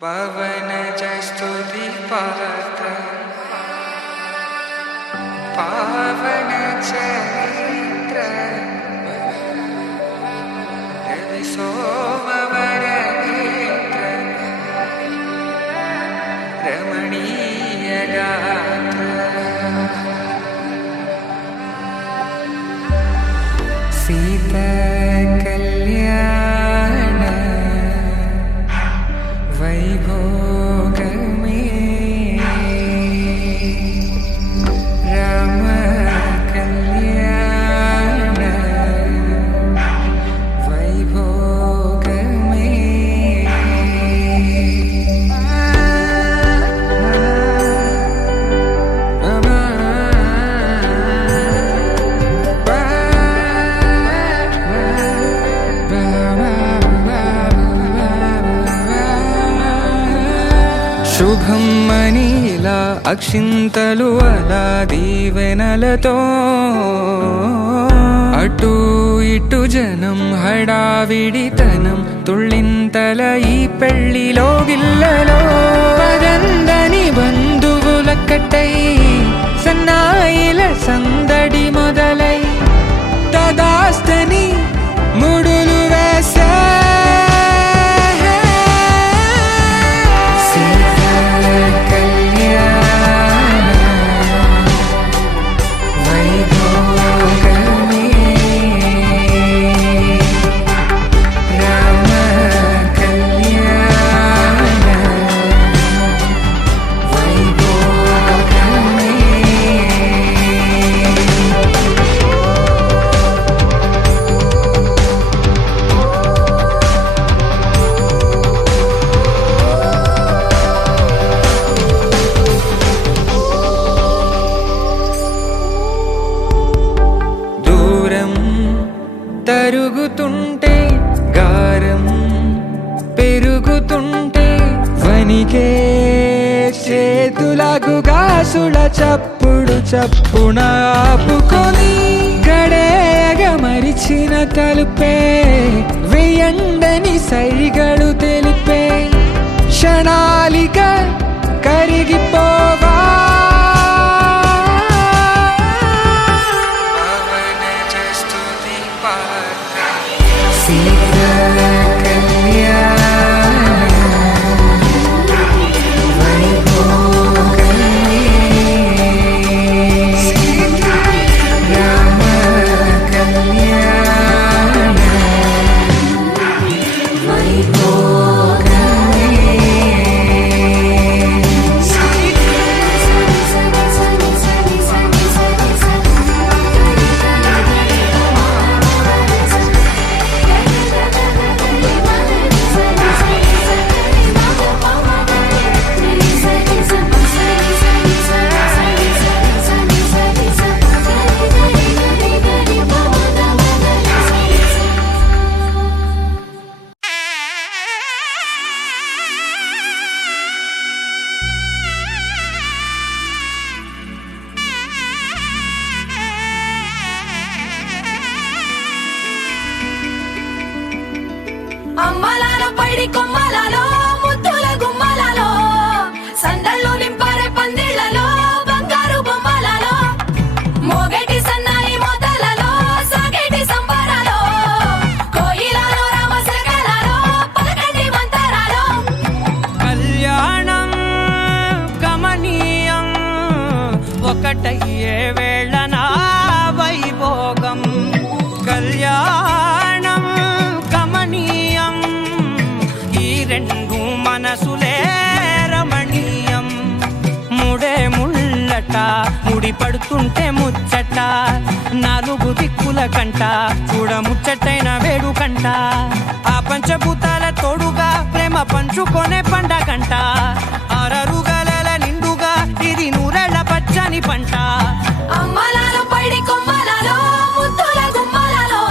పవనజ స్తుతి పాత్ర పావన చరిత్ర రవి సోమవర నేత్ర రమణీయ గాత్ర సీత కళ్యాణ వైభోగమే రామ కళ్యాణ వైభోగమే శుభం మనీలా అక్షింతలు అలా దీవెనలతో అటు ఇటు జనం హడావిడితనం తుళ్ళింతల ఈ పెళ్లిలో గిల్లలో పదందని బంధువుల కట్టై సన్నాయిల సందడి మొదలై తదాస్తని ముడులు వేసే తరుగుతుంటే గారం పెరుగుతుంటే వనికే చేతులకు గాసుల చప్పుడు చప్పున ఆపుకొని గడేగ మరిచిన తలుపే వేయండని సైగడు తెలిపే క్షణాలిక కరిగిపోవా అమ్మలాల పైడి కొమ్మలలో ముద్దుల గుమ్మలలో సందళ్ళు నింపారే పందిళ్లలో బంగారు బొమ్మలలో మోగేటి సన్నాయి మోతలలో సాగేటి సంబరాలో కోయిలలో రామశకలలో పలకండి మంతరాలో కళ్యాణం గమనీయం ఒకటయ్యే వేళ నా వైభోగం కళ్యాణం గమనీయం ఈ రెండు మనసులే రమణీయం ముడే ముళ్ళట ముడి పడుతుంటే ముచ్చట నాలుగు దిక్కుల కంట చూడ ముచ్చటైన వేడుకంట ఆ పంచభూతాల తోడుగా ప్రేమ పంచుకొనే పండగంట అరరుగలల నిండుగా ఇది నూరెళ్ళ పచ్చని పంట అమ్మలాల పైడి కొమ్మలలో ముద్దుల గుమ్మలలో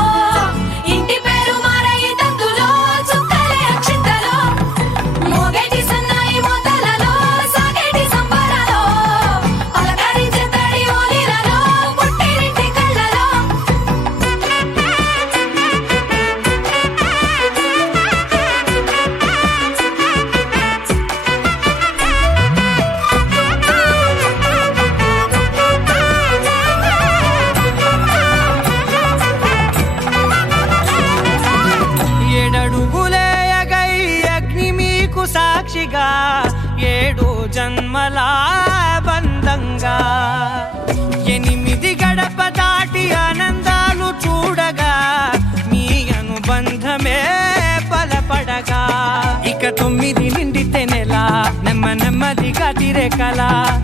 ఇంటి పేరు మారయి తందులో చుక్కలే అక్షింతలో మోగేటి సన్నాయి మోతలలో సాగేటి సంబరాలో పలకరించే తడి ఓలిలలో పుట్టినింటి కళ్ళలో సాక్షిగా 7 జన్మల బంధంగా 8 గడప దాటి ఆనందాలు చూడగా మీ అనుబంధమే బలపడగా ఇక 9 నిండితే నెల నెమ్మదిగా తిరేకల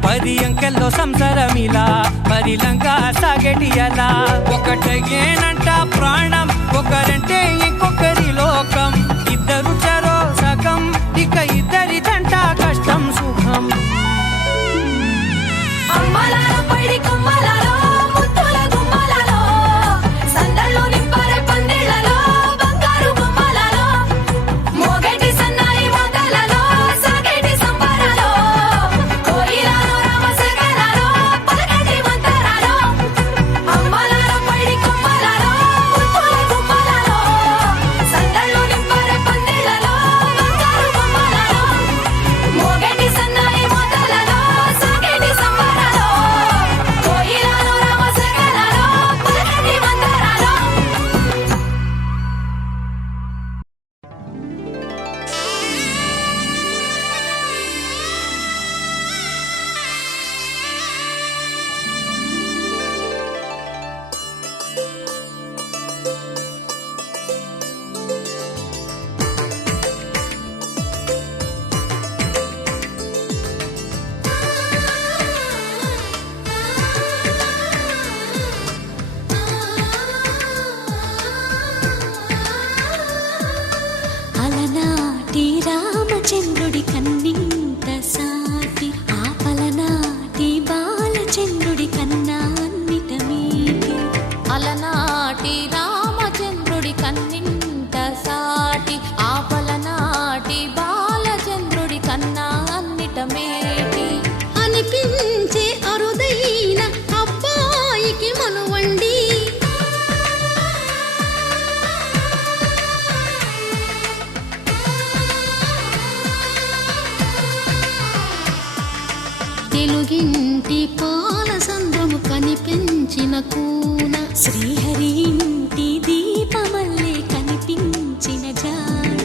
10 అంకెల్లో సంసారమిలా పరిలంగా సాగటియలా ఒకటేనంట ప్రాణం ఒకరంటే ఇంకొకరి లోకం ఇద్దరు చరో సగం ఇక ఇద్దరిదంట కష్టం సుఖం అమ్మలాలో పడి కొమ్మలాలో ముత్తుల గుమ్మలాలో సందళ్ళు నింపరే పందిళ్ళలో బంగారు గుమ్మలాలో మోగేటి సన్నాయి మోతలలో సాగేటి సంబరాలో కోయిలాలో రామశేఖరాలో పలకటి మంతరాలో అమ్మలాలో పడి కొమ్మలాలో ముత్తుల గుమ్మలాలో సందళ్ళు నింపరే పందిళ్ళలో బంగారు గుమ్మలాలో మోగేటి సన్నాయి మోతలలో సాగేటి సంబరాలో కోయిలాలో రామశేఖరాలో పలకటి మంతరాలో అలనాటి రామచంద్రుడి కన్నింత సాటి ఆపలనాటి బాలచంద్రుడి కన్నా అన్నిట మీటి అలనాటి రామచంద్రుడి కన్నింత సాటి ఆపలనాటి బాలచంద్రుడి కన్నా అన్నిట మేటి అనిపించే అరుదైన అబ్బాయికి మనువండి తెలుగింటి పాలసంద్రము కనిపించిన కూన శ్రీహరి ఇంటి దీపమల్లే కనిపించిన జాడ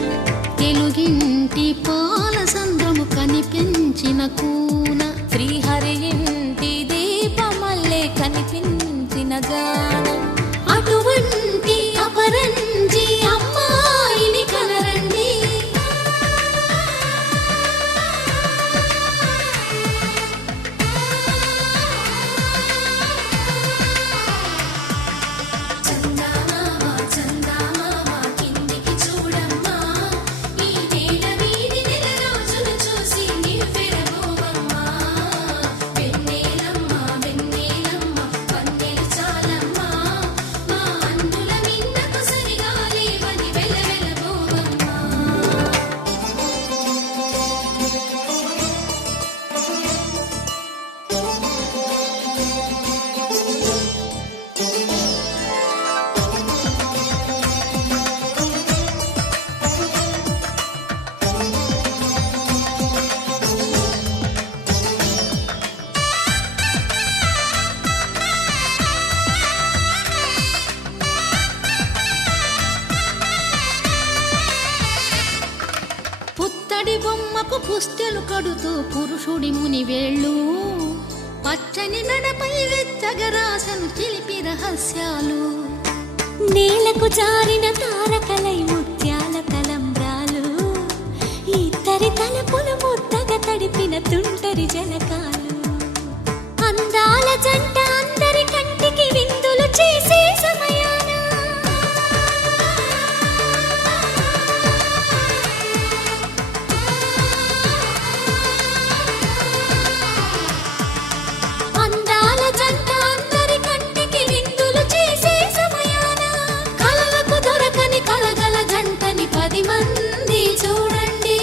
తెలుగింటి పాలసంద్రము కనిపించిన కూన శ్రీహరి ఇంటి దీపమల్లే కనిపించిన జాడ అటువంటి అపరంజి అమ్మాయిని కనరండి చందమామ కిందికి చూడమ్మా ఈ నేల వీడి నెల రోజులు చూసి నివ్వెరబోవమ్మా వెన్నెలమ్మ వెన్నెలమ్మ వన్నెలు చాలమ్మా మా అన్నుల మిన్నకు సరిగా లేవని వెలవెలబోవమ్మా పుత్తడి బొమ్మకు పుస్తెలు కడుతూ పురుషుడి ముని వేళ్ళు పచ్చని నడపై వెచ్చగరాసను చిలిపి రహస్యాలు నేలకు జారిన తారకలై ముత్యాల తలంబ్రాలు ఇద్దరి తలపులు ముద్దగా తడిపిన తుంటరి జలకాలు అందాల జంట అందరి కంటికి విందులు చేసే సమయాన అందాల జంట అందరి కంటికి విందులు చేసే సమయాన కలలకు దొరకని కలగల జంటని 10 మంది చూడండి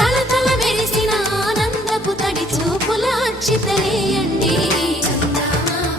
తల మెరిసిన ఆనందపు తడి చూపుల అచ్చితలేయండి చందమామ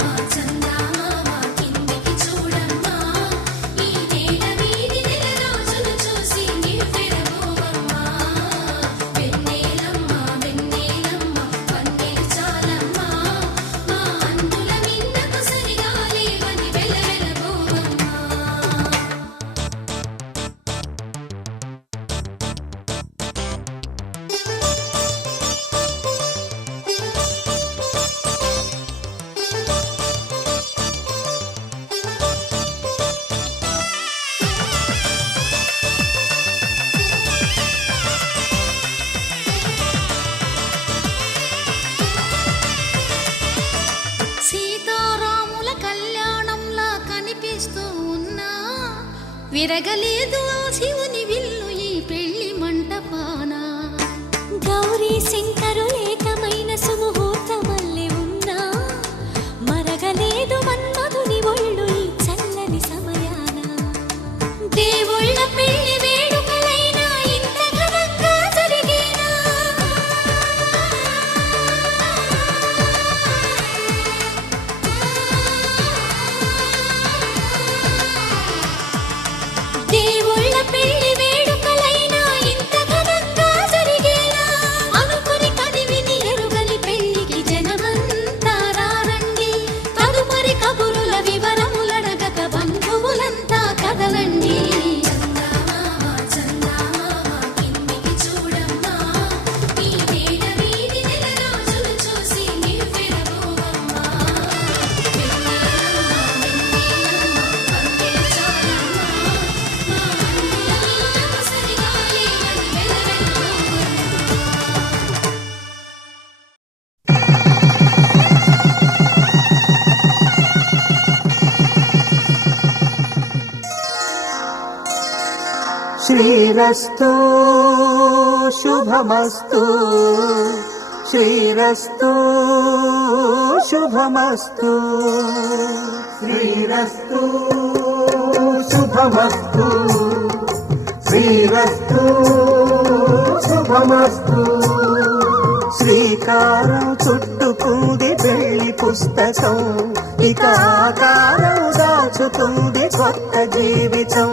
విరగలేదు ఆ శివుని విల్లు ఈ పెళ్లి మంటపాన. గౌరీ శంకరు ఏకమైన సుముహూర్తమల్లె ఉన్నా మరగలేదు మన్మధుని ఒళ్ళు ఈ చల్లని సమయాన. దేవుళ్ళ పెళ్లి వేడుకలైనా ఇంత ఘనంగా జరిగేనా? దేవుళ్ళ పెళ్లి వేడుకలైనా ఇంత ఘనంగా జరిగేనా? అనుకుని కదివిని ఎరుగని పెళ్లికి జనమంతా రారండి. తదుపరి కబురుల వివరములడగక బంధువులంతా కదలండి. చందమామ చందమామ కిందికి చూడమ్మా, ఈ వేడ వీధి నెల రోజులు చూసి నివ్వెరబోవమ్మా. వెన్నెలమ్మ వెన్నెలమ్మ పందెలు చాలమ్మా, మా అన్నుల మీదకు సరిగాలి అని వెలవెలబోవమ్మా. శ్రీరస్తు శుభమస్తు, శ్రీరస్తు శుభమస్తు, శ్రీరస్తు శుభమస్తు, శ్రీరస్తు శుభమస్తు. శ్రీకారం చుట్టుకుంది పెళ్లి పుస్తకం, ఇక ఆకారం దాచుతుంది కొత్త జీవితం.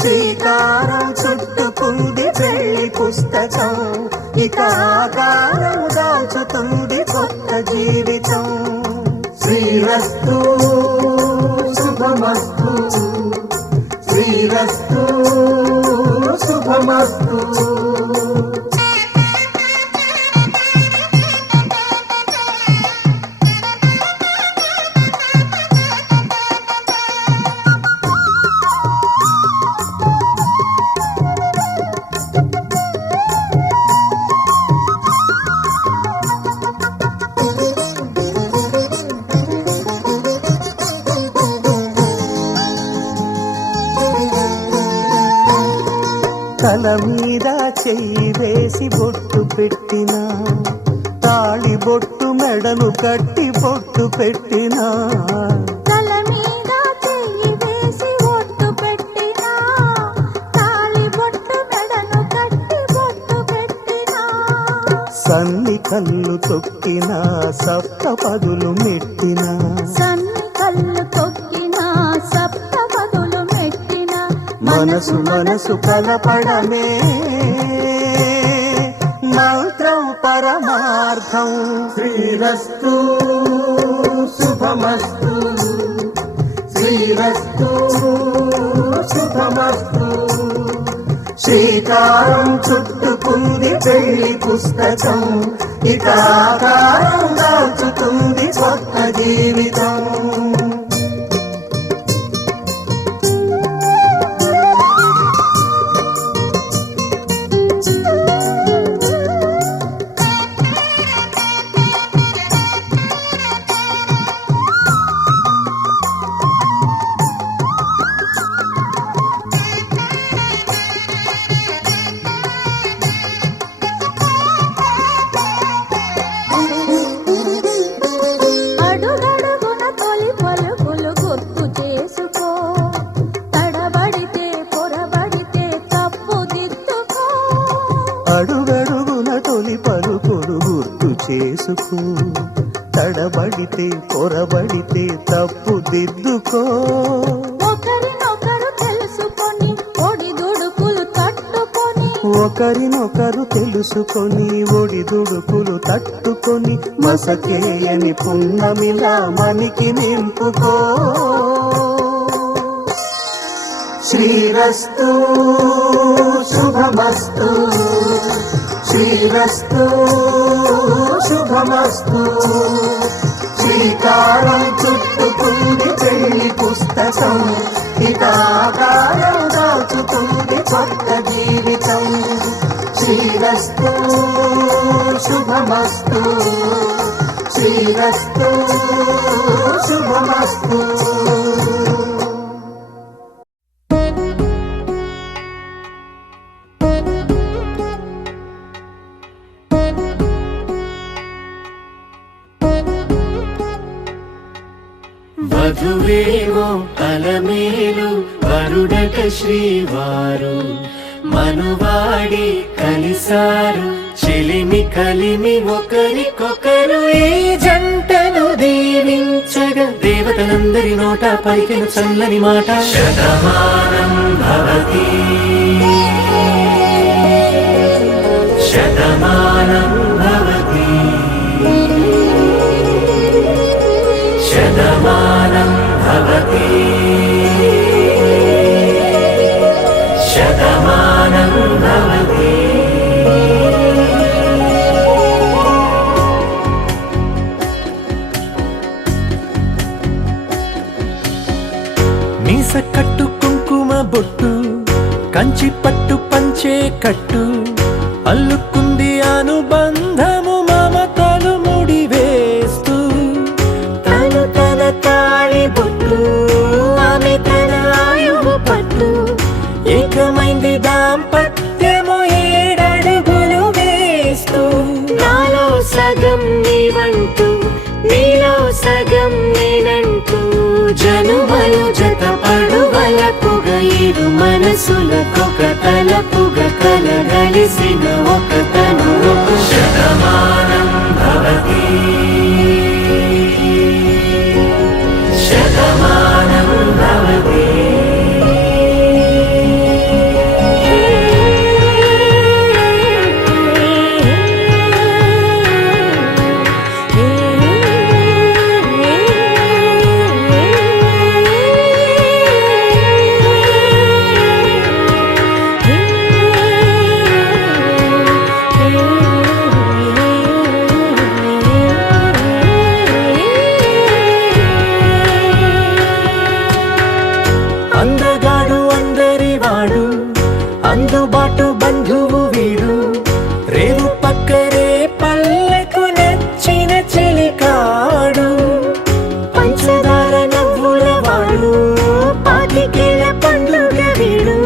శ్రీకారం చుట్టుకుంది పెళ్లి పుస్తకం, ఇక ఆకారం దాచుతుంది కొత్త జీవితం. శ్రీరస్తు శుభమస్తు, శ్రీరస్తు శుభమస్తు. తల మీద చెయ్యి వేసి బొట్టు పెట్టినా, తాళి బొట్టు మెడను కట్టి బొట్టు పెట్టినా, తల మీద చెయ్యి వేసి ఒట్టు పెట్టినా, తాళి బొట్టు మెడను కట్టి బొట్టు పెట్టినా, సన్ని కళ్ళు తొక్కినా, సప్త పదులు మెట్టినా, సన్ని కళ్ళు తొక్కినా, సప్త పదులు మెట్టినా, మనసు మనసు కలపడమే మంత్రం పరమార్థం. శ్రీరస్తు శుభమస్తు, శ్రీరస్తు శుభమస్తు. శ్రీకారం చుట్టుకుంది పెళ్లి పుస్తకం, ఇక ఆకారం దాచుతుంది కొత్త జీవితం. అడుగడుగున తొలి పలుకులు గుర్తు చేసుకో, తడబడితే పొరబడితే తప్పు దిద్దుకో. అడుగడుగున తొలి పలుకులు గుర్తు చేసుకో, తడబడితే పొరబడితే తప్పు దిద్దుకో. ఒకరినొకరు తెలుసుకొని ఒడిదుడుకులు తట్టుకొని, ఒకరినొకరు తెలుసుకొని ఒడిదుడుకులు తట్టుకొని, మసకేయని పున్నమిలా మనికి నింపుకో. శ్రీరస్తు శుభమస్తు, శ్రీరస్తు శుభమస్తు. శ్రీకారం చుట్టుకుంది పెళ్లి పుస్తకం, ఇక ఆకారం దాచుతుంది కొత్త జీవితం. శ్రీరస్తు శుభమస్తు, శ్రీరస్తు శుభమస్తు. వధువేమో అలమేలు వరుడట శ్రీవారు మనువాడి కలిసారు చెలిమి కలిమి ఒకరికొకరు ఈ జంటను దీవించగా దేవతలందరి నోట పలికిన చల్లని మాట శతమానం భవతి శతమానం భవతి శతమానం భవతి శతమానం భవతి. మీస కట్టు కుంకుమ బొట్టు కంచి పట్టు పంచే కట్టు అల్లుకుంది అనుబంధము మమతలు ముడివేస్తూ తను తన తాళి బొట్టు ఆమె తన ఆయువు పట్టు ఏకమైంది దాంపత్యము 7 అడుగులు వేస్తూ నాలో సగం నీవంటూ నీలో సగం నేనంటూ జనుమలు జత పడువలపుగ 7 మనసులకొక తలపుగ కలగలిసిన ఒక తను శతమానం భవతి శతమానం భవతి. అందగాడు అందరి వాడు అందుబాటు బంధువు వీడు రేవు పక్కరే పల్లెకు నచ్చిన చెలికాడు పంచదార నవ్వుల వాడు పాతికేల పండ్లుగ వీడు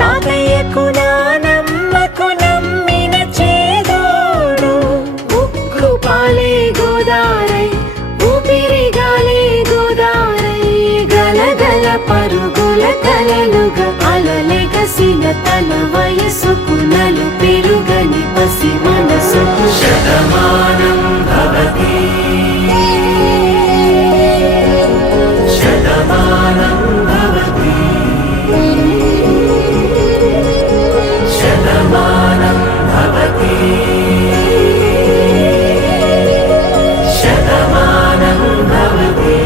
తాతయ్యకు నానమ్మకు నమ్మిన చేదోడు ఉక్కు పాలే గోదారై ఊపిరిగాలే గోదారై గలగల పరుగుల కలలుగా అలలెగసిన తన వయసుకు నలు పెరుగని పసి మనసుకు శతమానం భవతి శతమానం భవతి శతమానం భవతి శతమానం భవతి.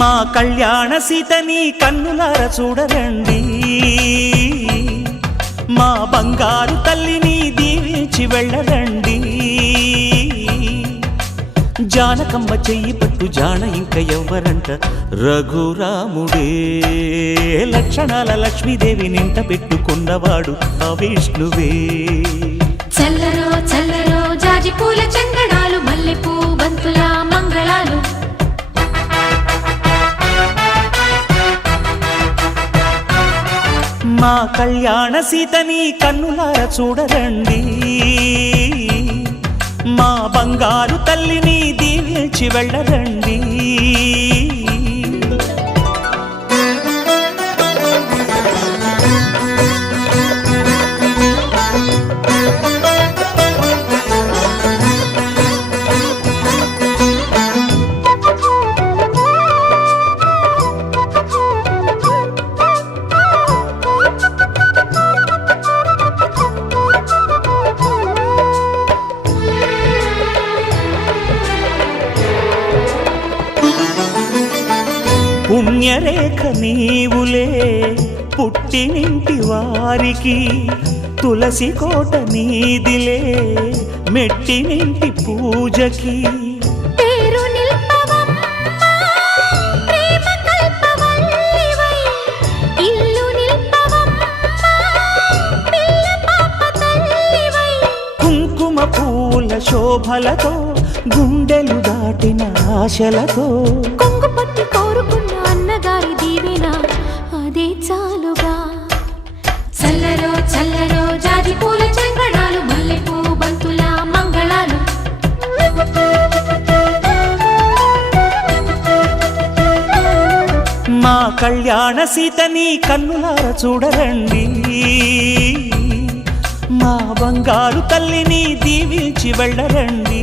మా కళ్యాణ సీతని కన్నులార చూడరండి మా బంగారు తల్లిని దీవించి వెళ్ళరండి జానకమ్మ చెయ్యి పట్టు జాన ఇంక ఎవ్వరంట రఘురాముడే లక్షణాల లక్ష్మీదేవి నింట పెట్టుకున్నవాడు ఆ విష్ణువే చల్లరో చల్లరో జాజి పూల చందనాలు మల్లెపూ బంతుల మంగళాలు మా కళ్యాణ సీతని కన్నులార చూడరండి మా బంగారు తల్లిని దీవించి వెళ్ళరండి పుణ్యరేఖ నీవులే పుట్టినింటి వారికి తులసి కోట నీదిలే మెట్టినింటి పూజకి పేరు నిల్పవమ్మ ప్రేమ కల్పవల్లివై ఇల్లు నిల్పవమ్మ పిల్ల పాప తల్లివై కుంకుమ పూల శోభలతో గుండెలు దాటిన ఆశలతో కొంగు పట్టి కోరుకున్న అన్నగారి దీవెన అదే చాలుగా. చల్లరో చల్లరో జాజి పూల చంగడాలు మల్లెపూ బంతుల మంగళాలు. మా కళ్యాణ సీతని కన్నులార చూడరండి, మా బంగారు తల్లిని దీవించి వెళ్ళరండి.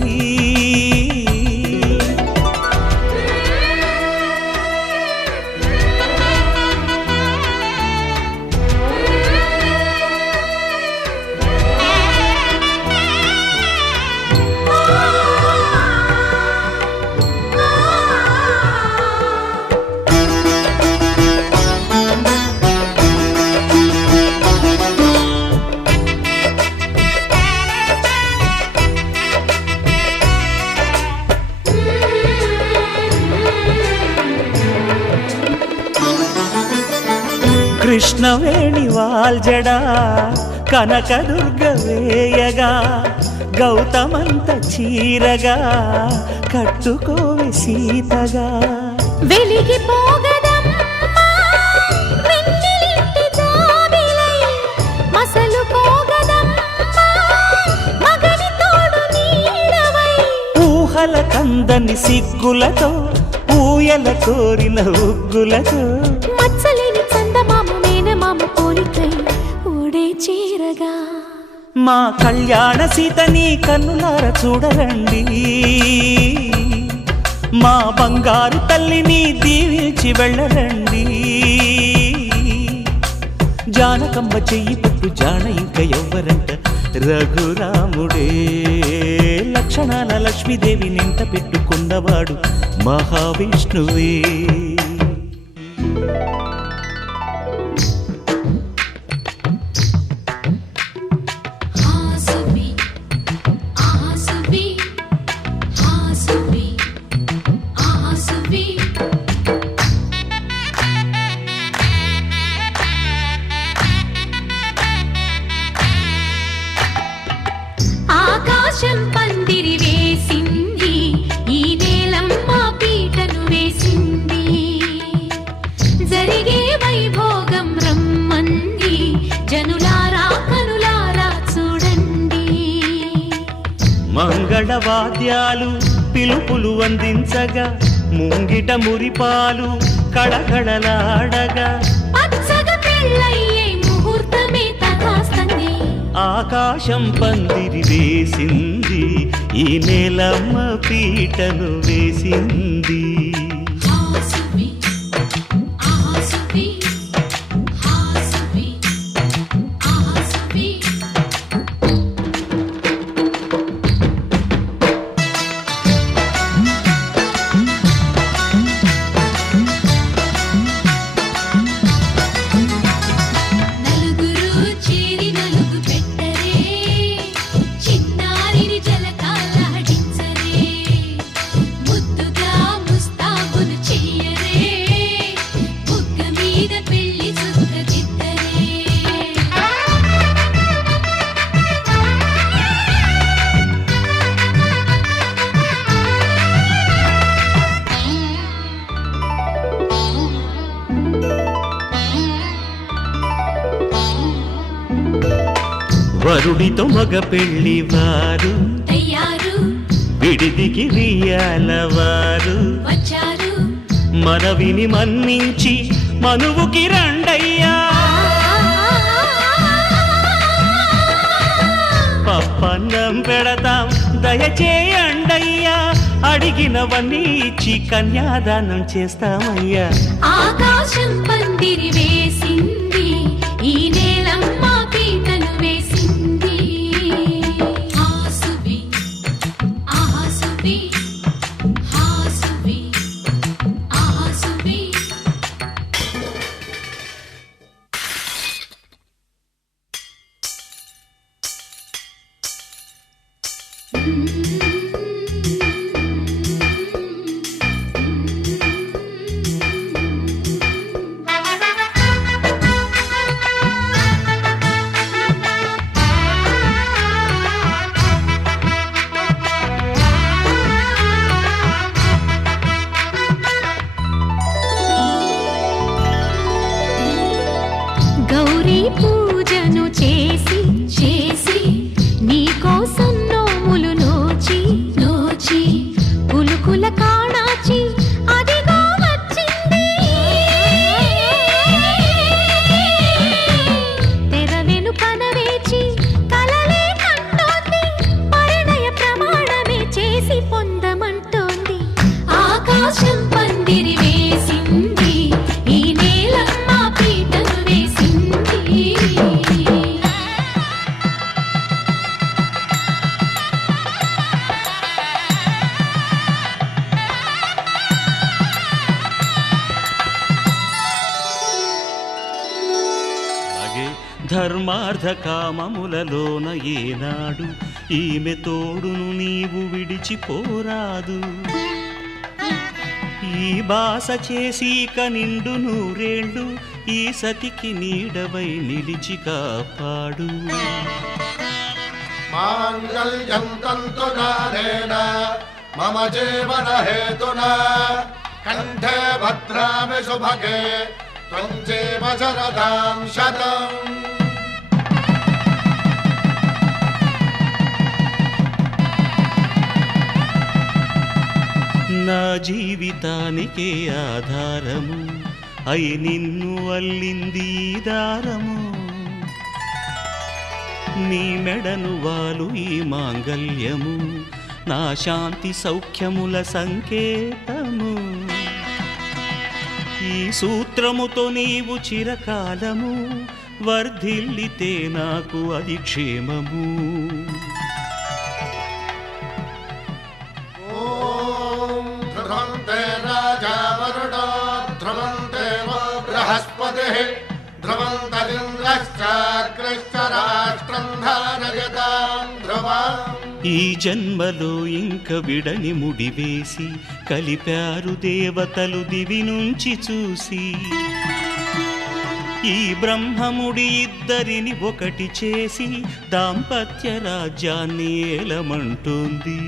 కృష్ణవేణి వాల్జడా కనకదుర్గ వేయగా గౌతమంత చీరగా కట్టుకోవే సీతగా. వెలిగిపోగదమ్మా వెన్నెలింటి జాబిలై, మసలుకోగదమ్మా మగని తోడు నీడవై. ఊహల కందని సిగ్గులతో ఊయల కోరిన ఉగ్గులతో మచ్చలేని చందమామ మేనమామ పోలికై ఓడే చీరగా. మా కళ్యాణ సీతని కన్నులార చూడరండి, మా బంగారు తల్లిని దీవించి వెళ్ళరండి. జానకమ్మ చెయ్యి పట్టు జాన ఇంక ఎవ్వరంట రఘురాముడే. లక్షణాల లక్ష్మీదేవి నింట పెట్టుకున్నవాడు మహావిష్ణువే. హాసుబి ఆసుబి హాసుబి ఆసుబి. ఆకాశం పందిరి వేసింది, ఈ నేలమ్మ పీటను వేసింది. జరిగే వైభోగం రమ్మంది, జనులారా కనులారా చూడండి. మంగళవాద్యాలు పిలుపులు అందించగా ముంగిట మురిపాలు కళకళలాడగా పచ్చగా పెళ్ళయ్యే ముహూర్తమే తథాస్తంది. ఆకాశం పందిరి వేసింది, ఈ నేలమ్మ పీటను వేసింది. హాసుబి ఆసుబి హాసుబి ఆసుబి. నలుగురు చేరి నలుగు పెట్టరే, చిన్నారిని జలకాలాడించరే. ముద్దుగా ముస్తాబులు చెయ్యరే, బుగ్గ మీద పెళ్లి చుక్క దిద్దరే. వరుడితో మగ పెళ్లి వారు తయారు విడిదికి వియ్యాలవారు వచ్చారు. మనవిని మన్నించి మనువుకి రండయ్యా. పప్పన్నం పెడతాం దయచేయండయ్యా, అడిగినవన్నీ ఇచ్చి కన్యాదానం చేస్తామయ్యా. ఆకాశం పందిరి వేసింది, ఈ నేలమ్మ పీటను వేసింది. హాసుబి ఆసుబి హాసుబి ఆసుబి. అర్థకామములలోన ఏనాడు ఈమె తోడును నీవు విడిచిపోరాదు. ఈ బాస చేసి నిండు నూరేళ్ళు ఈ సతికి నీడవై నిలిచి కాపాడు. మాంగళ్యం తంతునానేన మమ జీవన హేతునా కంఠే భద్రామి శుభగే త్వం జీవ శరదాం శతం. నా జీవితానికే ఆధారము అయి నిన్ను అల్లింది ఈ దారము. నీ మెడను వాలు ఈ మాంగల్యము నా శాంతి సౌఖ్యముల సంకేతము. ఈ సూత్రముతో నీవు చిరకాలము వర్ధిల్లితే నాకు అది క్షేమము. ధ్రువంతే రాజా వరుణో ధ్రువంతే బృహస్పతి ధ్రువంతరింద్రశ్చాగ్రశ్చ రాష్ట్రం ధారయతాం ధ్రువం. ఈ జన్మలో ఇంక విడని ముడివేసి కలిపారు దేవతలు దివి నుంచి చూసి. ఈ బ్రహ్మముడి ఇద్దరిని ఒకటి చేసి దాంపత్య రాజ్యాన్ని ఏలమంటుంది.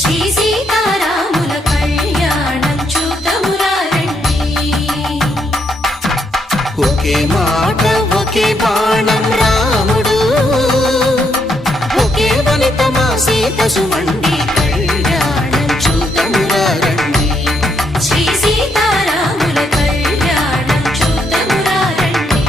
శ్రీ సీతారాముల కళ్యాణం చూతమురారండి. ఒకే మాట ఒకే బాణం రాముడు ఒకే వనిత మా సీత సుమండి కళ్యాణం చూతమురారండి. శ్రీ సీతారాముల కళ్యాణం చూతమురారండి.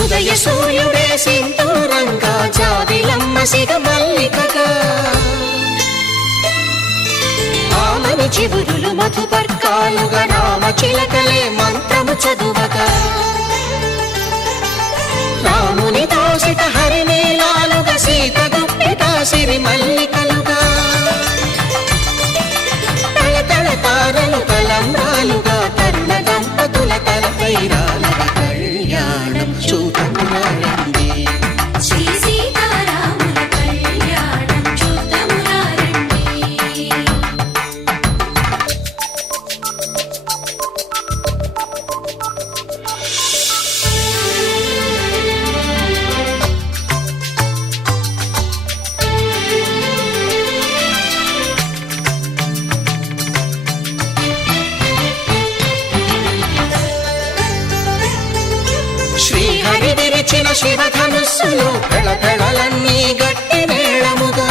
ఉదయ సూర్యుడే సింధూరంగా జాబిలమ్మ సిగ మల్లికగా ఆమని చివురులు మధుపర్కాలుగా రామ చిలకలే మంత్రము చదువగా రాముని దోసిట హరినీలాలుగా సీత గుప్పిట సిరి మల్లికలుగా తళతళ తారలు తలంబ్రాలుగా తరుణ దంపతుల తలపైరాలుగా కళ్యాణం చూతమురారండి. శ్రీ సీతారాముల కళ్యాణం చూతమురారండి. శ్రీహరి విరిచిన శివధనుస్సులు పెళపెళలన్నీ గట్టి మేళముగా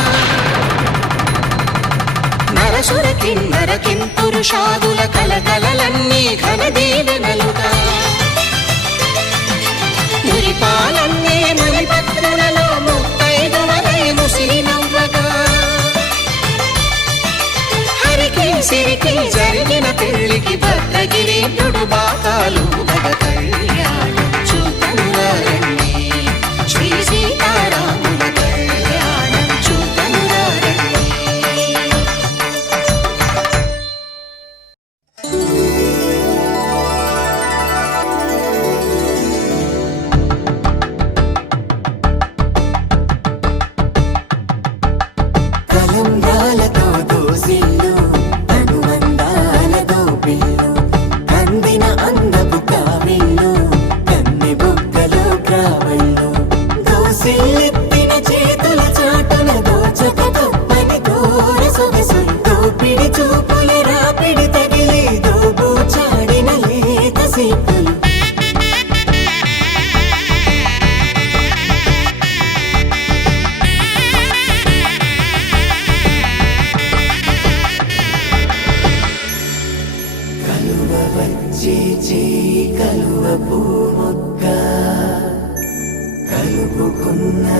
నరసుర కిన్నర కింపురుషాదుల కలకలలన్నీ ఘన దీవెనలుగా మురిపాలన్నీ మణిపత్రులలో ముత్తైదువలై ముసిరి నవ్వగా హరికి సిరికి జరిగిన పెళ్లికి భద్రగిరీంద్రుడు బాకాలు కళ్యాణం చూతమురారండి. శ్రీ సీతారాముల కళ్యాణం చూతమురారండి.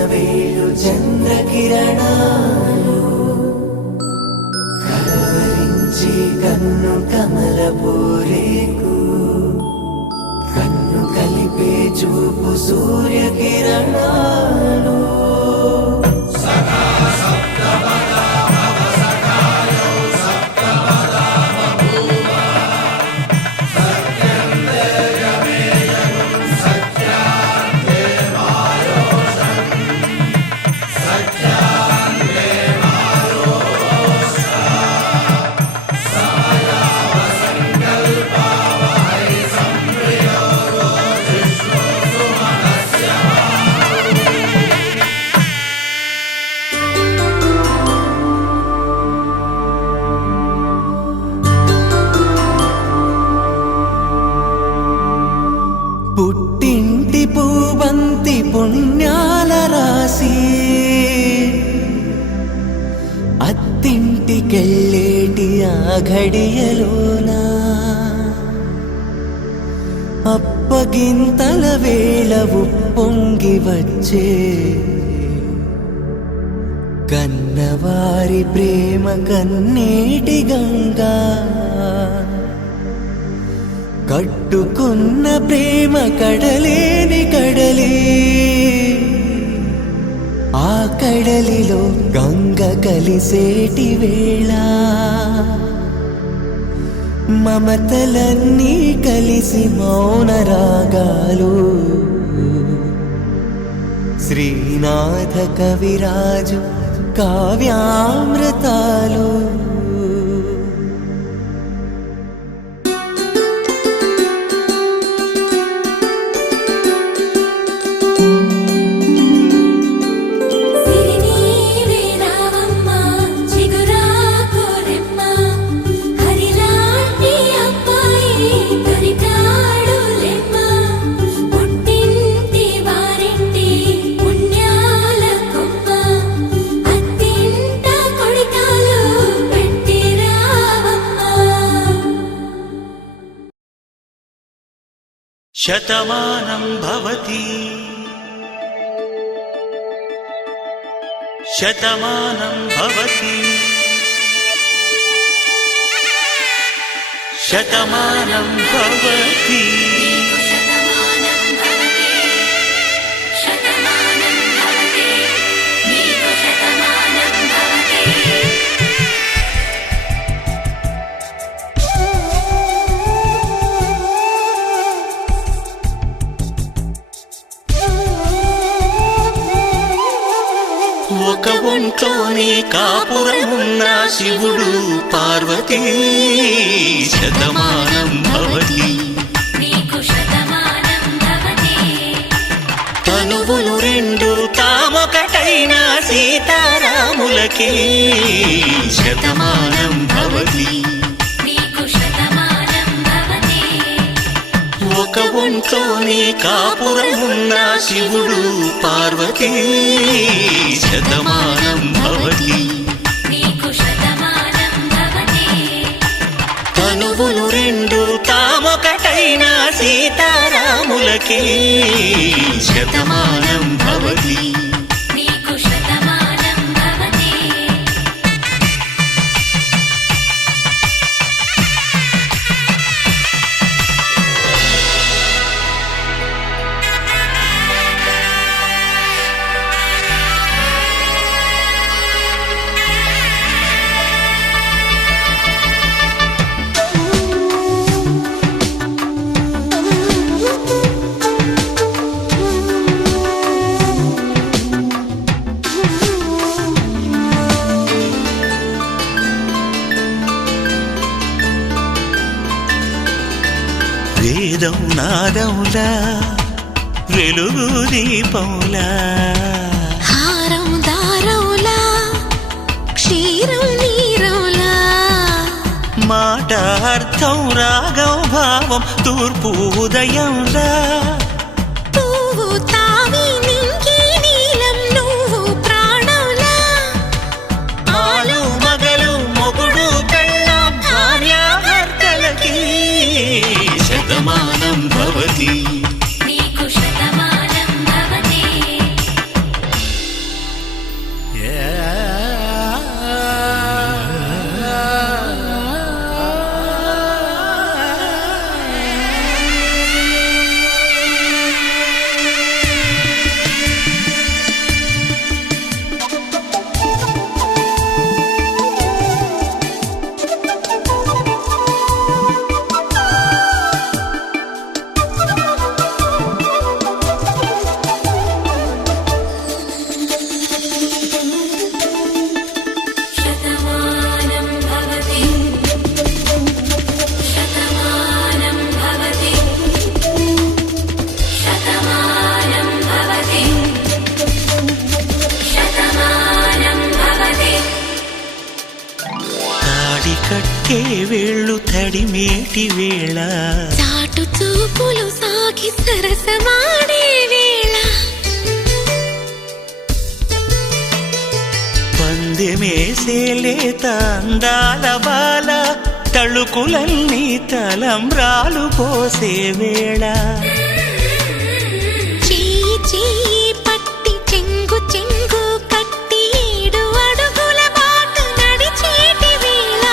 వేళు చంద్రకిరణాలు కలవరించి కన్ను కమలపూరేకు కన్ను కలిపే చూపు సూర్యకిరణాలు పుట్టింటి పూబంతి పుణ్యాల రాసి అత్తింటికెళ్ళేటి ఆ ఘడియలోనా అప్పగింతల వేళ ఉప్పొంగి వచ్చే కన్నవారి ప్రేమ కన్నీటి గంగా కట్టుకున్న ప్రేమ కడలేని కడలి ఆ కడలిలో గంగ కలిసేటి వేళ మమతలన్నీ కలిసి మౌన రాగాలు శ్రీనాథ కవిరాజు కావ్యామృతాలు శతమానం భవతి శతమానం భవతి శతమానం భవతి ఒక ఒంట్లోనే కాపురమున్న శివుడు పార్వతీ శతమానం భవతి తనువులు రెండు తామొకటైన సీతారాములకి శతమానం భవతి ఒక ఒంట్లోనే కాపురమున్న శివుడు పార్వతీ శతమానం భవతి తనువులు రెండు తామొకటైన సీతారాములకి శతమానం భవతి వేదం నాదములా వెలుగు దీపములా హారం దారములా క్షీరం నీరములా మాట అర్థం రాగం భావం తూర్పు ఉదయంలా పువ్వు తావి నింగి నీలం నువ్వు ప్రాణంలా ఆలు మగలు మొగుడు పెళ్ళాం భార్యాభర్తలకి శతమానం భవతి తాకే వేళ్ళు తడిమేటి వేళ చాటు చూపులు సాగి సరసమాడే వేళ పందెమేసే లేత అందాల బాల తళుకులన్నీ తలంబ్రాలు పోసే వేళ చెయ్యి చెయ్యి పట్టి చెంగు చెంగు కట్టి 7 అడుగుల బాట నడిచేటి వేళ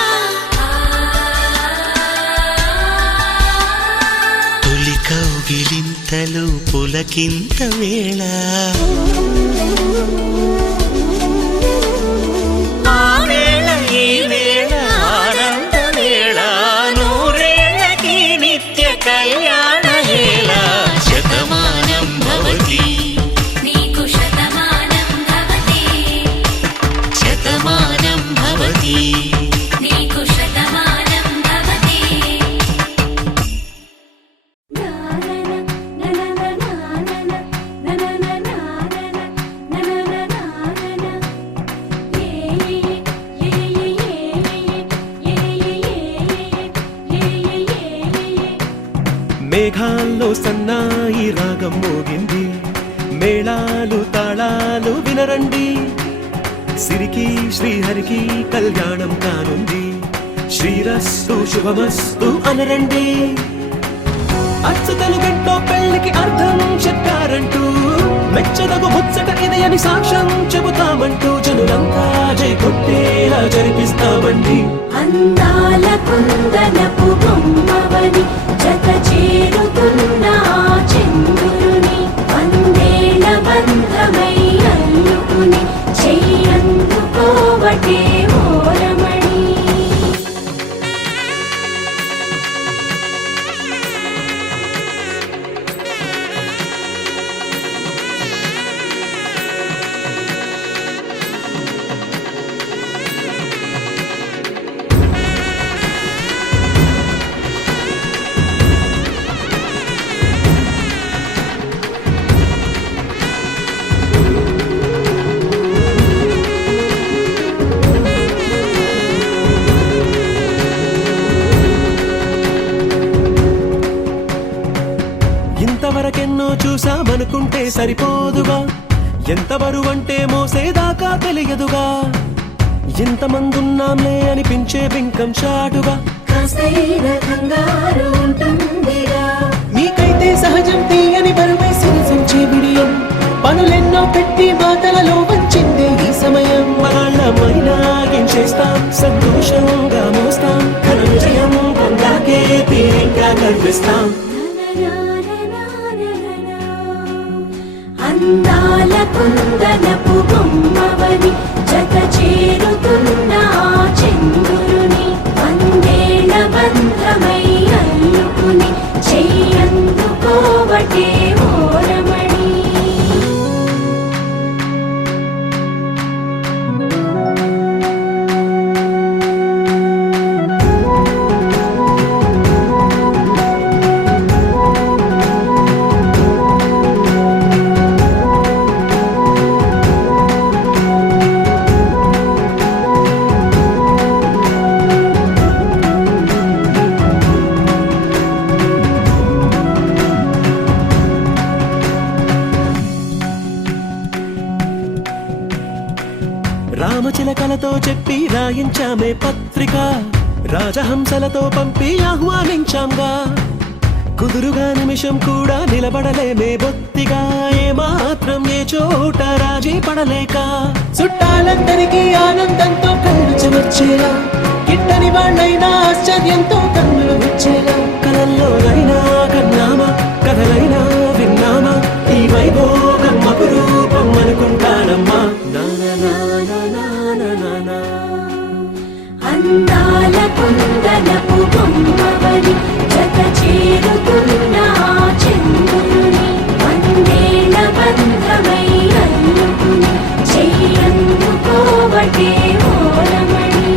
తొలి కౌగిలింతలు పులకింత వేళ ఆ వేళ ఈ వేళ ఆనంద వేళ నూరేళ్ళకి నిత్య కళ్యాణ వేళ శతమానం భవతి నీకు శతమానం భవతి శతమానం భవతి నీకు శతమానం భవతి మేఘాల్లో సన్నాయి రాగం మోగింది మేళాలు తాళాలు వినరండి సిరికి శ్రీహరికి కళ్యాణం కానుంది శ్రీరస్తు శుభమస్తు అనరండి అచ్చుతలు గంటో పెళ్లికి అర్థం చెప్పారంటూ మెచ్చదగు ముచ్చట ఇది అని సాక్ష్యం చెబుతామంటూ జనులంతా జై కొట్టేలా జరిపిస్తామండి అందాల కుందనపు బొమ్మవని జత చేరుతున్న ఆ చంద్రుని వందేల బంధమై అల్లుకుని చెయ్యందుకోవటే ఓరమణి ఇంతవరకెన్నో చూసామనుకుంటే సరిపోదుగా ఎంత బరువంటే మోసేదాకా తెలియదుగా ఇంతమందున్నాంలే అనిపించే బింకం చాటుగా కాస్తైన కంగారు ఉంటుందిగా మీకైతే సహజం తీయని బరువే సిరిసించే బిడియం పనులెన్నో పెట్టి మాటలలో వచ్చిందే ఈ సమయం వాళ్ళమైనా చేస్తాం సంతోషంగా మోస్తాం ఘన విజయం పొందాకే తీరిగ్గా కనిపిస్తాం అందాల కుందనపు బొమ్మవని జత చేరుతున్న ఆ చంద్రుని వందేల బంధమై అల్లుకుని చెయ్యందుకోవటే ఓరమణి రామచిలకలతో చెప్పి రాయించామే పత్రిక రాజహంసలతో పంపి ఆహ్వానించాంగా కుదురుగా నిమిషం కూడా నిలబడలేమే బొత్తిగా ఏమాత్రం ఏ చోట రాజీ పడలేక చుట్టాలందరికీ ఆనందంతో కళ్ళు చెమర్చేలా గిట్టని వాళ్ళైనా ఆశ్చర్యంతో కన్నులు వచ్చేలా కలల్లోనైనా కన్నామా కథలైనా విన్నామా ఈ వైభోగం అపురూపం అనుకుంటానమ్మా అందాల కుందనపు బొమ్మవని జత చేరుతున్న ఆ చంద్రుని వందేల బంధమై అల్లుకుని చెయ్యందుకోవటే ఓరమణి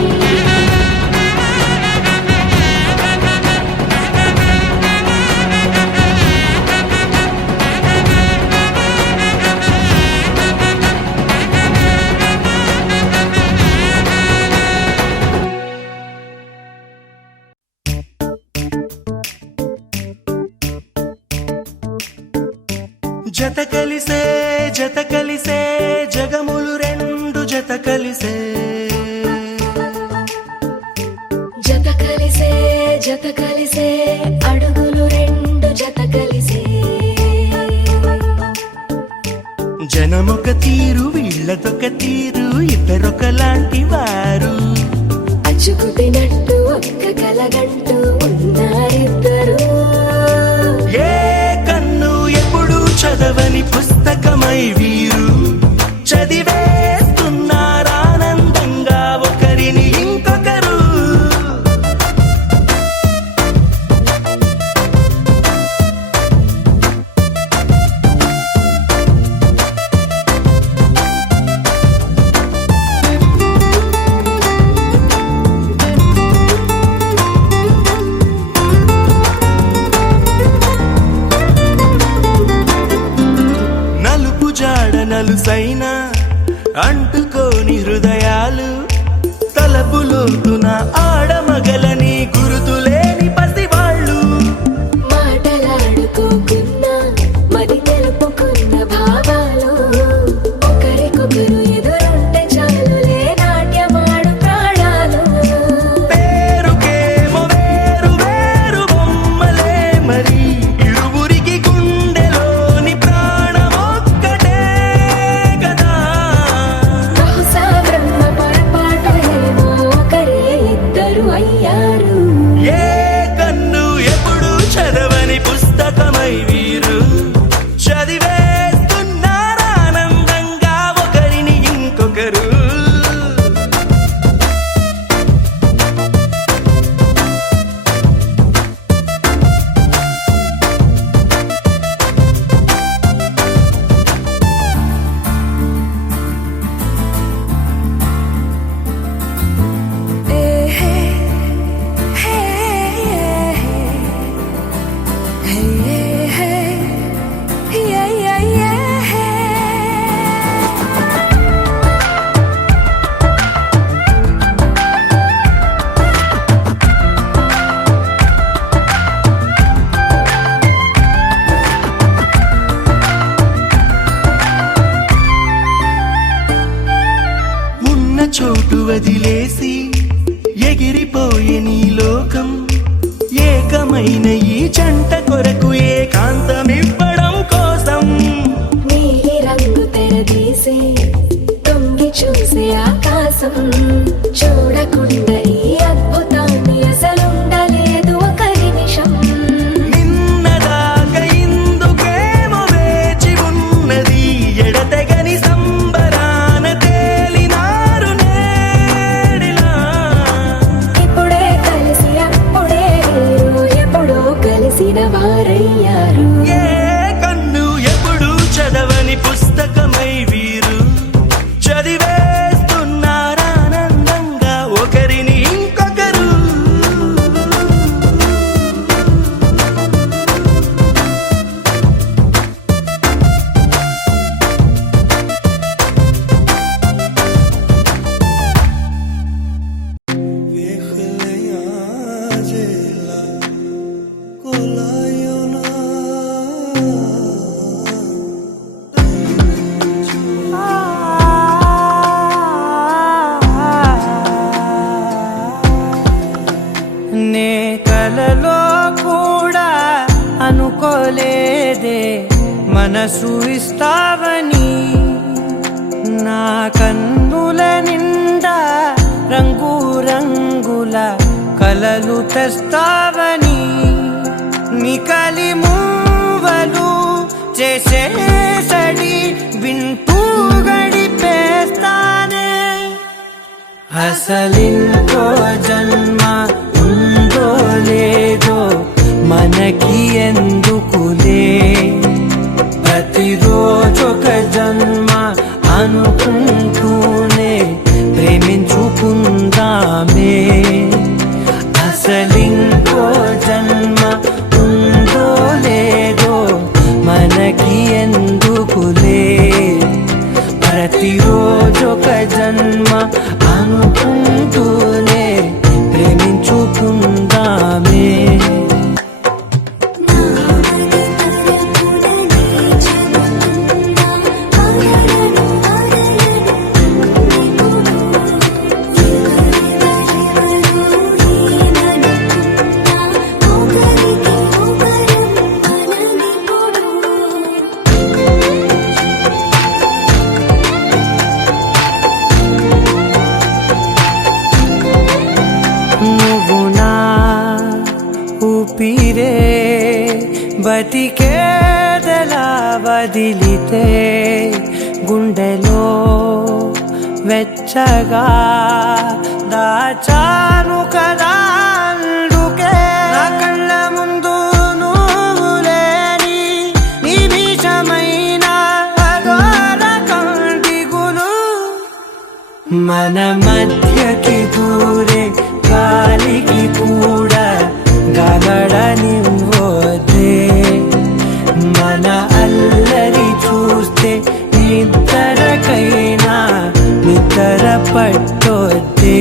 జత కలిసే జగములు రెండు జత కలిసే జత కలిసే అడుగులు రెండు జత కలిసే జనమొక తీరు వీళ్ళదొక తీరు ఇద్దరొకలాంటి వారు అచ్చుకుతినట్టు ఒక్క కలగంటూ ఉన్నారిద్దరు ఏ కన్ను ఎప్పుడు చదవని పుస్తకమై వీరు చదివేస్తున్నారానందంగా ఒకరిని ఇంకొకరు నలుసైన అంటుకోని హృదయాలు తలపులోతున ఆడమగలని గురుతులేని పసివాళ్ళు మాటలాడుకోకున్నా మరి తెలుపుకున్న భావాలు ఒకరికొకరు ఎదురుంటే చాలులే నాట్యమాడు ప్రాణాలు పేరుకేమో వేరు వేరు బొమ్మలే మరి ఇరువురికి గుండెలోని ప్రాణమొక్కటే కదా బహుశా బ్రహ్మ పొరపాటు ఏమో ఒకరే ఇద్దరు అయ్యారు ఏ కన్ను ఎప్పుడు చదవని పుస్తకమై వీరు చదివేస్తున్నారానందంగా ఒకరిని ఇంకొకరు ఉన్న చోటు వదిలేసి ఎగిరిపోయే నీ లోకం ఏకమైన ఈ జంట కొరకు ఏకాంతమివ్వడం కోసం నీలి రంగు తెరదీసే తొంగి చూసే ఆకాశం చూడకుండా ఈ అద్భుతాన్ని అసలుండలేదు ఒక నిమిషం నిన్నదాకా ఇందుకేమో వేచి ఉన్నది ఎడతెగని సంబరాన తేలినారు నేడిలా ఇప్పుడే కలిసి అప్పుడే వీరు ఎప్పుడో కలిసిన వారయ్యారు ఏ కన్ను ఎప్పుడు చదవని పుస్తకమై వీరు చదివేస్తున్నారానందంగా ఒకరిని ఇంకొకరు నే కలలో కూడా అనుకోలేదే మనసు ఇస్తావని నా కన్నుల నిండా రంగు రంగుల కలలు తెస్తావని నికలి మూవలు చేసేసడి వింటూ గడిపేస్తానే అసలింకో జన్మ ఉందో లేదో మనకి ఎందుకులే ప్రతిరోజొక జన్మ అనుకుంటూనే ప్రేమించుకుందామే అసలింకో జన్మ ఉందో లేదో మనకి ఎందుకులే ప్రతిరోజొక జన్మ అనుకుంటూనే ప్రేమించుకుందామే నా బతికేదెలా వదిలితే గుండెలో వెచ్చగా దాచాను కదా అందుకే నా కళ్ళ ముందు నువ్వు లేని నిమిషమైన అఘోర కంటిగులు మన మధ్యకి దూరే గాలికి కూడా గగడనివ్వొద్దే మన అల్లరి చూస్తే నిద్రకైనా నిద్ర పట్టొద్దే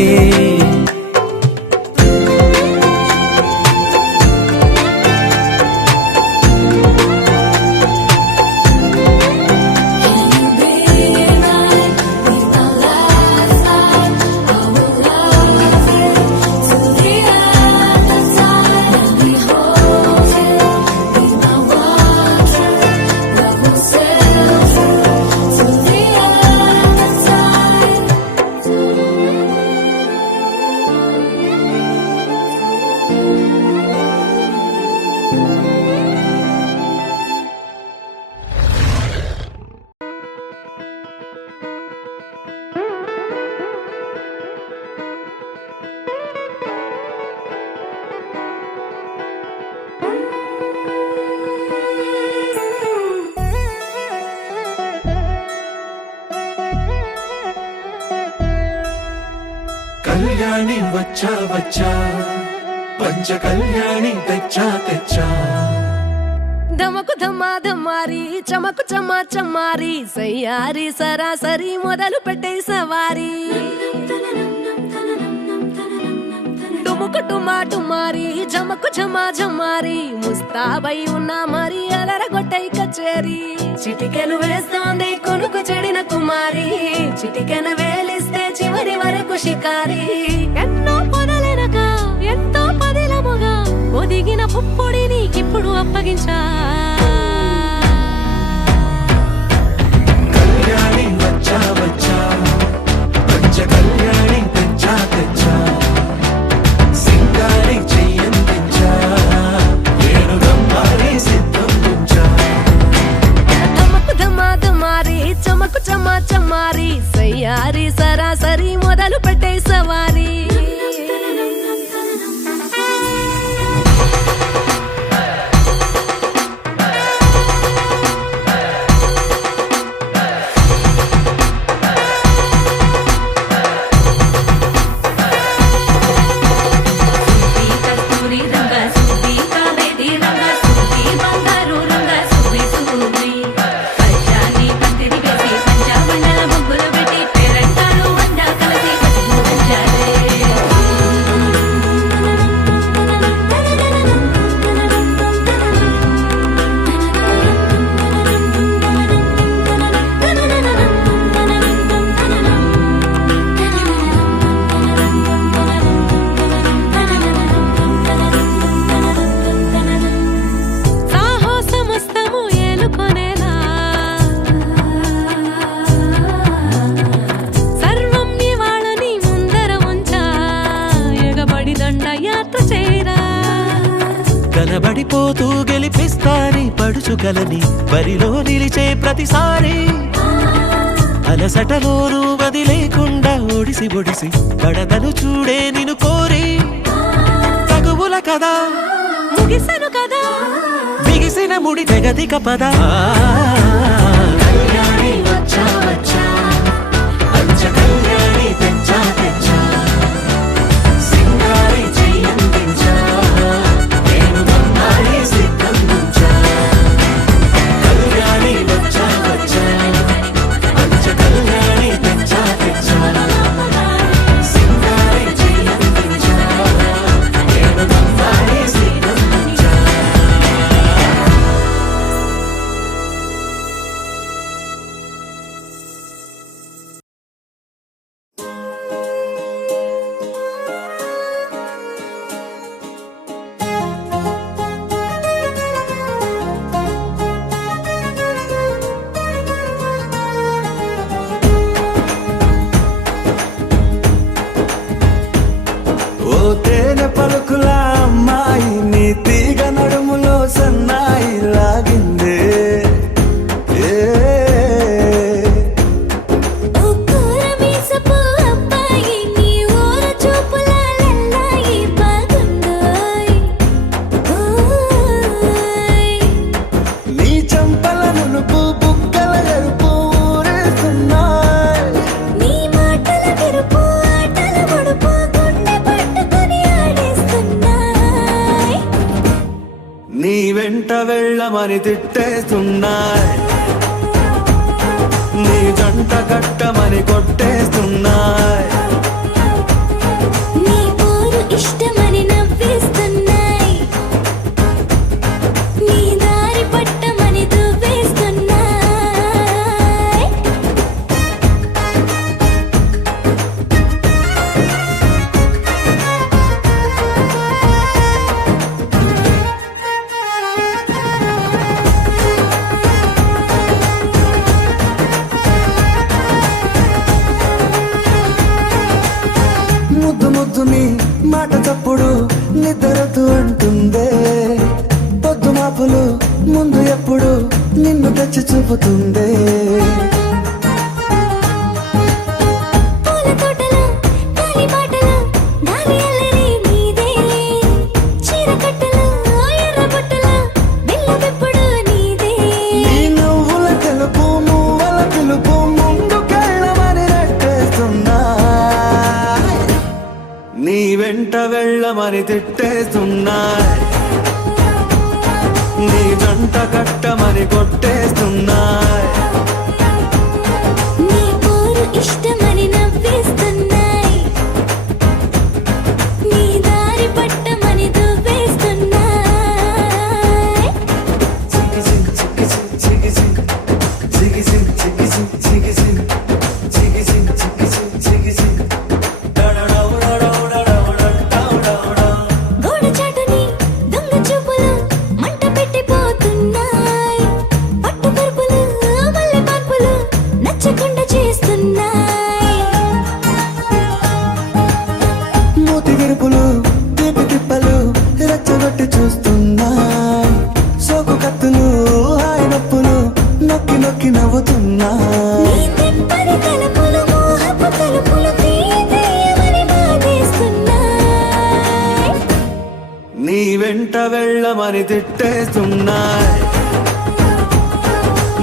కళ్యాణి వచ్చా వచ్చా పంచ కళ్యాణి తెచ్చా తెచ్చా ధమకు ధమా ధమారి చమకు చమా చమారి సయ్యారి సరాసరి మొదలు పెట్టే సవారి టుముకు టుమా టుమారి జమకు ఝమా ఝమారి ముస్తాబై ఉన్నా మరి అలరగొట్టై కచేరి చిటికెను వేస్తోంది కొనుకు చెడిన కుమారి చిటికెను వేలిస్తే చివరి వరకు షికారి ఎన్నో పొదలెనక ఎంతో పదిలముగా ఒదిగిన పుప్పొడి నీకిప్పుడు అప్పగించా కళ్యాణి వచ్చా వచ్చా పంచ కళ్యాణి తెచ్చా తెచ్చా సింగారి చెయ్యందించా నేను గమ్మారి సిద్ధం ఉంచా ధమకు ధమా ధమారి చమకు చమా చమారి సయ్యారి సరాసరి మొదలు పెట్టే సవారి కస్తూరి రంగ సుబ్బి కావేరి రంగ సుబ్బి బంగారు రంగ సుబ్బి సుబ్బి పంచాని పందిరి వేసి పంచామండల ముగ్గులు పెట్టి పేరంటాలు వండ కలిసి పసుపు సాహసమస్తము ఏలుకొనేలా సర్వం ఇవాళని ముందర ఉంచా ఎగబడి దండయాత్ర చేరా కనబడిపోతూ గెలిపిస్తాని పడుచుకలని బరిలో నిలిచే ప్రతిసారి అలసటలోనూ వదిలేకుండా ఒడిసి ఒడిసి పడదను చూడే నిన్ను కోరి తగువుల కదా ముగిసెను కదా బిగిసిన ముడి తెగదిక పద కళ్యాణి వచ్చా వచ్చా పంచ కళ్యాణి తెచ్చా తెచ్చా సింగారి చెయ్యందించా నేను గమ్మారి సిద్ధం ఉంచా కళ్యాణి వచ్చా వచ్చా పంచ కళ్యాణి తెచ్చా తెచ్చా సింగారి చెయ్యందించా నేను గమ్మారి సిద్ధం ఉంచా వెళ్ళమని తిట్టేస్తున్నాయి, నీ జంట కట్టమని కొట్టేస్తున్నాయి. నీ పోరు ఇష్టమని నవ్వేస్తున్నాయి, నీ దారి పట్టమని దువ్వేస్తున్నాయి. ముద్దు ముద్దుని మాట తప్పుడు నిద్రతూ అంటుందే, పొద్దు మాపులు ముందు ఎప్పుడు నిన్ను తెచ్చి చూపుతుందే. పూల తోటలో గాలి బాటలో గాలి అల్లరి నీదే, చీర కట్టలో ఎర్ర బుట్టలో బిల్ల విప్పుడు నీదే. నీ నువ్వుల తెలుపు మువ్వల పిలుపు ముందుకెళ్ళమని నెట్టేస్తున్నాయి, నీ వెంట వెళ్ళమని తిట్టేస్తున్నాయి, నీ జంట కట్టమని కొట్టేస్తున్నాయి. నీ పోరు ఇష్టమని నవ్వేస్తున్నాయి, నీ దారి పట్టమని దువ్వేస్తున్నాయి. గోడ చాటుని దొంగ చూపులు మంట పెట్టిపోతున్నాయి, పట్టు పరుపులు మల్లె మార్పులు నచ్చకుండా చేస్తున్నాయి. మూతి విరుపులు తీపి తిప్పలు రెచ్చగొట్టి చూస్తున్నాయి, సోకు కత్తులు హాయి నొప్పులు నొక్కి నొక్కి నవ్వుతున్నాయి. నీ తెప్పని తలుపులు మోహపు తలుపులు తీయమని బాధేస్తున్నాయి, నీ వెంట వెళ్ళమని తిట్టేస్తున్నాయి,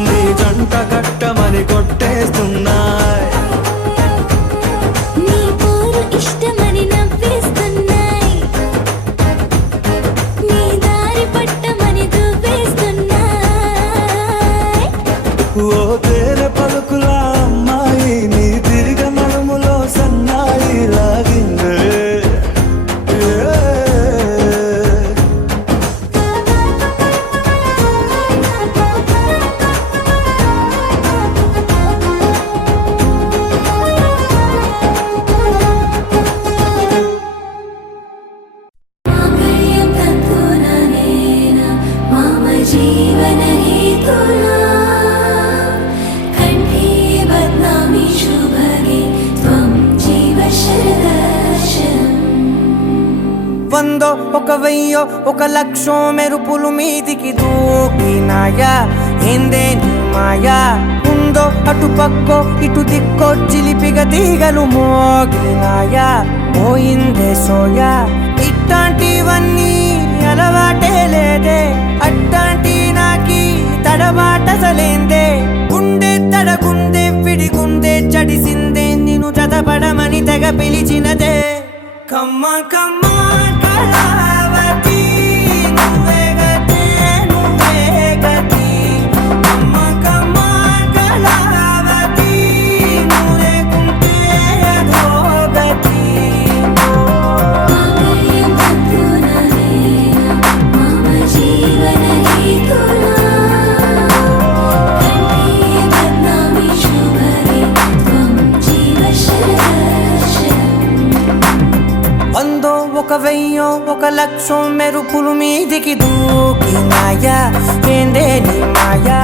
నీ జంట కట్టమని కొట్టేస్తున్నాయి. నీ పోరు ఇష్టమని నవ్వేస్తున్నాయి, నీ దారి పట్టమని దువ్వేస్తున్నాయి. ఓ తేనె పలుకుల అమ్మాయి నీ తిరిగ నడుములో సన్నాయి లాగిందే. మాంగళ్యం తంతుననేన మమ జీవన హేతునా, కంఠే బధ్నామి శుభగే త్వం జీవ శరదర్శనం. వందో ఒక వెయ్యో ఒక లక్షో మెరుపులు మీదికి దూకినాయా, ఏందే నీ మాయా. ఉందో అటు పక్కో ఇటు దిక్కో చిలిపిగా తీగలు మోగినాయా, పోయిందే సోయా. ఇట్లాంటివన్నీ అలవాటే లేదే, అట్లాంటి నాకి తడబాటసలేందే. గుండె తడగుందే విడిగుందే చడిసిందే, నిన్ను చదపడమని తెగ పిలిచినదే. కమ్మ కమ్మ కళావతి నువ్వే గతే నువ్వే గతి, కమ్మ కమ్మ కళావతి నువ్వు లేకుంటే అధోగతి. మాంగళ్యం తంతుననేన మమ జీవన హేతునా, కంఠే బధ్నామి శుభగే త్వం జీవ శరదర్శనం. వందో ఒక వెయ్యో ఒక లక్షో మెరుపులు మీదికి దూకినాయా, ఏందే నీ మాయా.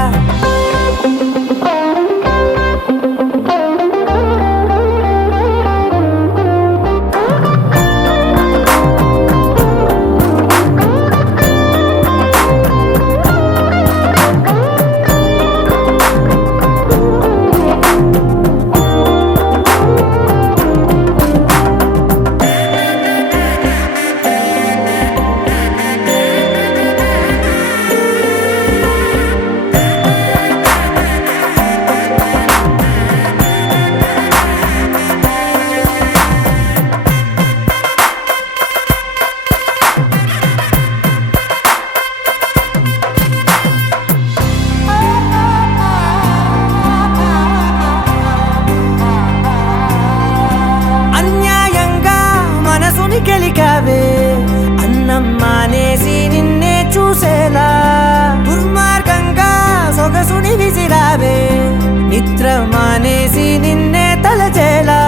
తెలిసి నిన్నే తలచేలా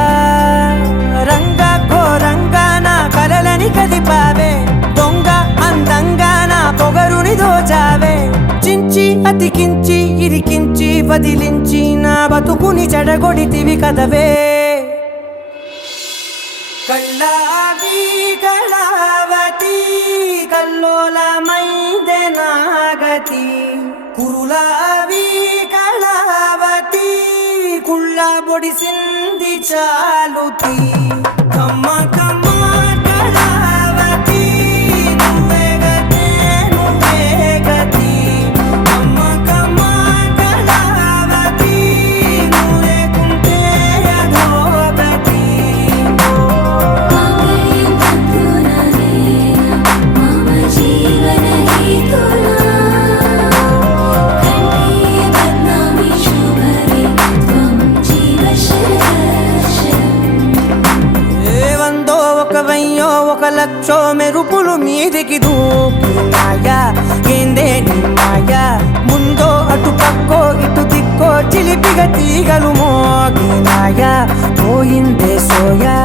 రంగ ఘోరంగా నా కలలని కదిపావే దొంగ అందంగా నా పొగరుని దోచావే చించి అతికించి ఇరికించి వదిలించి నా బతుకుని చెడగొడితివి కదవే కళ్ళావి కళావతి కల్లోలమైందే నాగతి కురులావి కళావతి కుళ్ళ బొడిసింది చాలుతి కమ్మ కమ్మ కళావతి నువ్వే గతే నువ్వే గతి కమ్మ కమ్మ కళావతి నువ్వే కుంటే అధోగతి ఏవందో ఒక వెయ్యో ఒక లక్షో మెరుపులు మీదికి దూకినాయా ఏందే నీ మాయా ముందో అటు పక్కో ఇటు దిక్కో చిలిపిగ తీగలు మోగినాయా పోయిందే సోయా